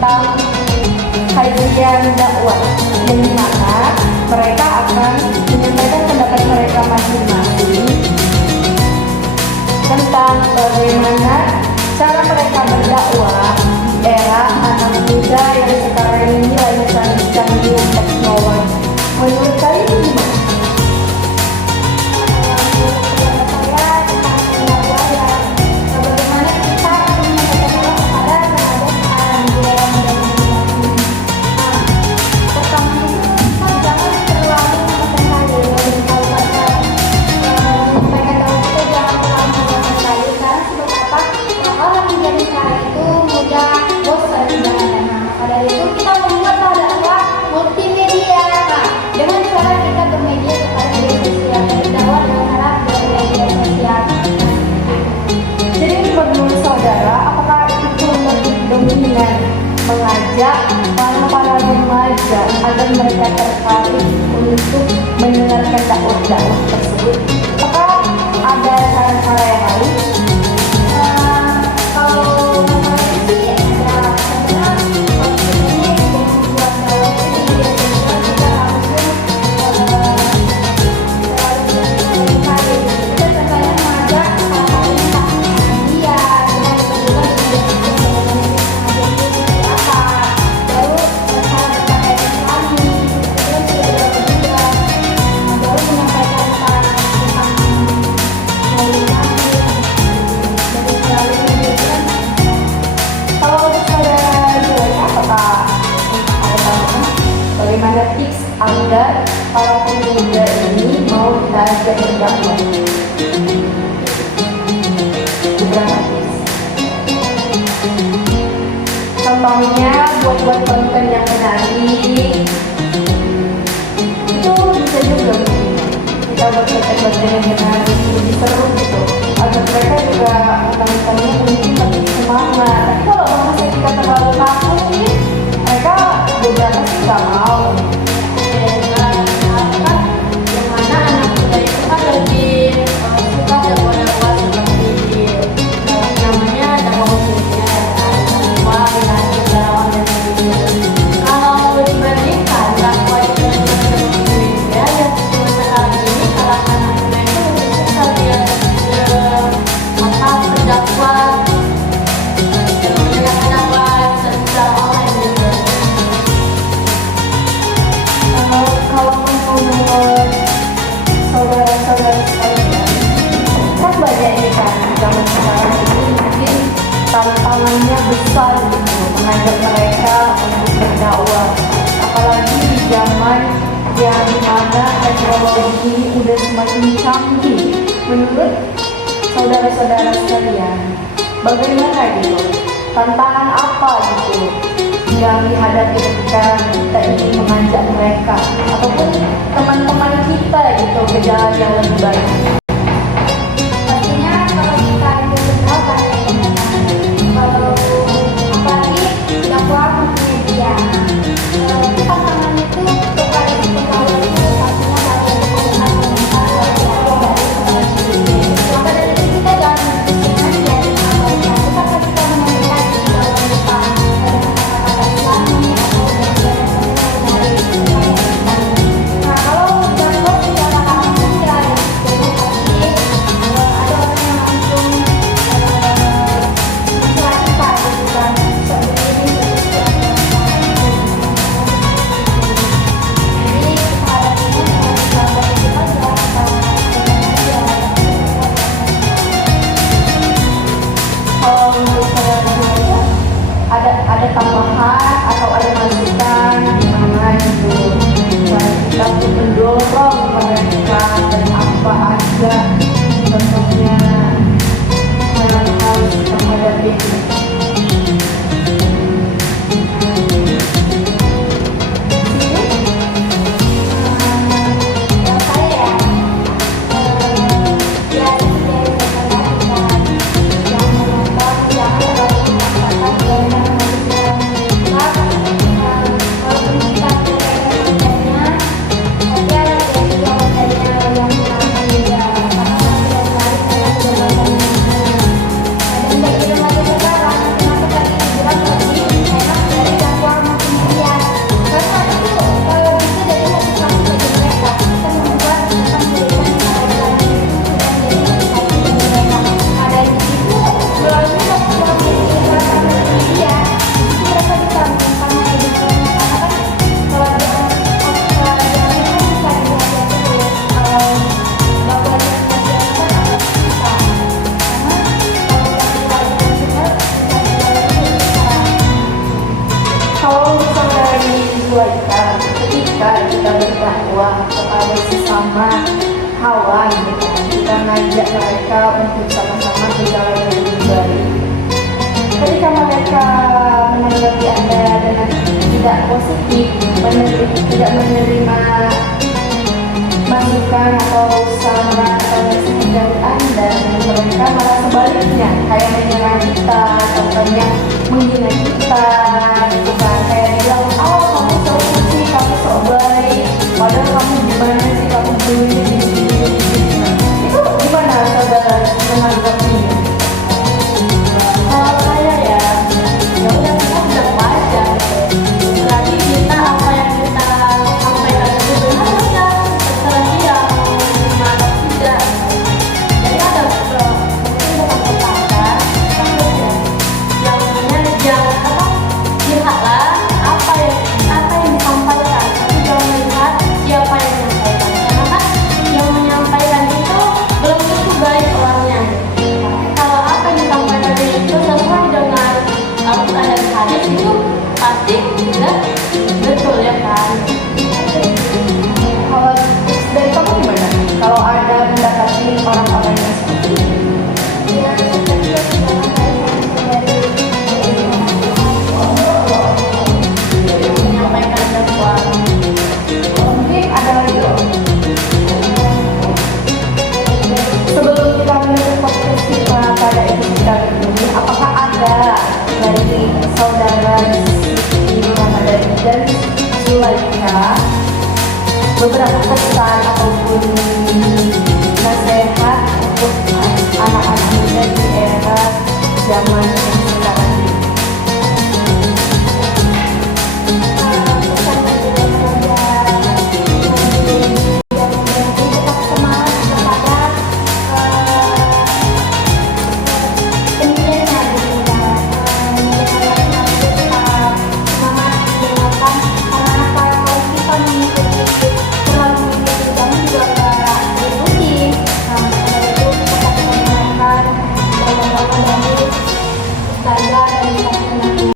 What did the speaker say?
tentang kajian dakwah, yang dimana mereka akan menyampaikan pendapat mereka masing-masing tentang bagaimana cara mereka berdakwah di era anak muda yang sekarang ini lagi canggih teknologi. Menurut kalian gimana? Mengajak para remaja agar mereka tertarik untuk mendengarkan dakwah tersebut. Apakah ada cara-cara yang lain? Kalau kemarin sih ada sebenarnya kalau ini membuat dakwah ini biasanya kita harusnya kita sebenarnya mengajak bagaimana tips agar para pemuda ini mau belajar berdakwah? Beberapa tips. Contohnya buat konten yang menarik. Itu bisa juga mungkin kita buat konten yang menarik, lebih seru gitu. Agar mereka juga nontonnya mungkin lebih semangat. Tapi kalau bahasa kita terlalu kaku mungkin mereka beberapa sih nggak mau. Yang mana anak muda itu kan lebih suka dakwah seperti namanya dakwah khususnya dakwah dengan dakwah dan sebagainya. Kalau dibandingkan dakwah itu ya yang sekarang ini kalau anak muda itu lebih suka dia berdakwah secara online gitu. Kalau menurut saudara-saudara sekalian, kan banyak ini kan zaman sekarang ini mungkin tantangannya besar gitu mengajak mereka untuk berdakwah, apalagi di zaman yang dimana teknologi ini udah semakin canggih. Menurut saudara-saudara sekalian, bagaimana gitu? Tantangan apa gitu yang dihadapi ketika kita ingin mengajak mereka ataupun teman-teman kita gitu ke jalan yang lebih baik? Pastinya kalau kita itu kenal kalau apalagi dakwah multimedia, tantangan itu kepada pengetahuan itu pastinya harus maka dari itu kita jangan berpikir dari awal kita ketika menyampaikan dakwah kita nah kalau dakwah secara anak muda ada orang yang langsung mencerahkan bukan sendiri jadi harapannya dakwah kita Kalau menurut saudara ada tambahan atau ada masukan gimana gitu cara kita untuk mendorong mereka dan apa aja contohnya yang harus kita hadapi? Tapi ada juga tidak menerima masukan atau saran atau nasihat dari Anda, dan mereka malah sebaliknya kayak menyerang kita, contohnya menghina kita, gitu kan, kayak bilang, oh kamu sok suci, kamu sok baik, padahal kamu gimana sih, kamu dulu itu gimana saudara menanggapinya? Kalau saya ya, ya udah kita udah wajar. Berarti kita apa yang kita sampaikan itu benar ya, terserah dia mau menerima atau tidak. Jadi ada mungkin bukan tetangga, tapi ya, yang namanya jangan apa, lihatlah apa yang disampaikan, tapi jangan melihat siapa yang menyampaikan. Karena kan yang menyampaikan itu belum tentu baik orangnya. Kalau apa yang disampaikan itu sesuai dengan Al-Quran dan hadis itu pasti tidak betul ya kan. Kalau tips dari kamu gimana? Kalau Anda mendapati orang-orang yang seperti ini? Ya, tadi juga jangan dari Menyampaikan sesuatu. Mungkin ada lagi loh. Sebelum kita menutup podcast kita pada edisi kali ini, apakah ada dari saudara Siti Ramadhani dan Zulaika beberapa pesan ataupun